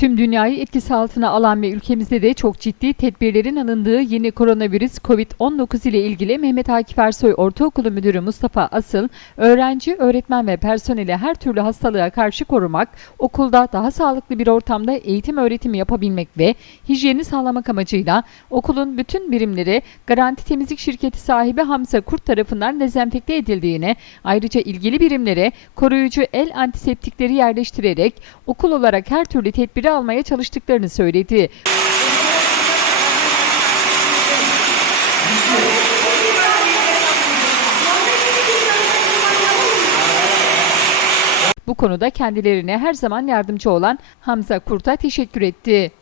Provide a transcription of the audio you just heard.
Tüm dünyayı etkisi altına alan ve ülkemizde de çok ciddi tedbirlerin alındığı yeni koronavirüs COVID-19 ile ilgili Mehmet Akif Ersoy Ortaokulu Müdürü Mustafa Asıl, öğrenci, öğretmen ve personeli her türlü hastalığa karşı korumak, okulda daha sağlıklı bir ortamda eğitim öğretim yapabilmek ve hijyeni sağlamak amacıyla okulun bütün birimleri Garanti Temizlik Şirketi sahibi Hamza Kurt tarafından dezenfekte edildiğini, ayrıca ilgili birimlere koruyucu el antiseptikleri yerleştirerek okul olarak her türlü tedbiri almaya çalıştıklarını söyledi. Bu konuda kendilerine her zaman yardımcı olan Hamza Kurt'a teşekkür etti.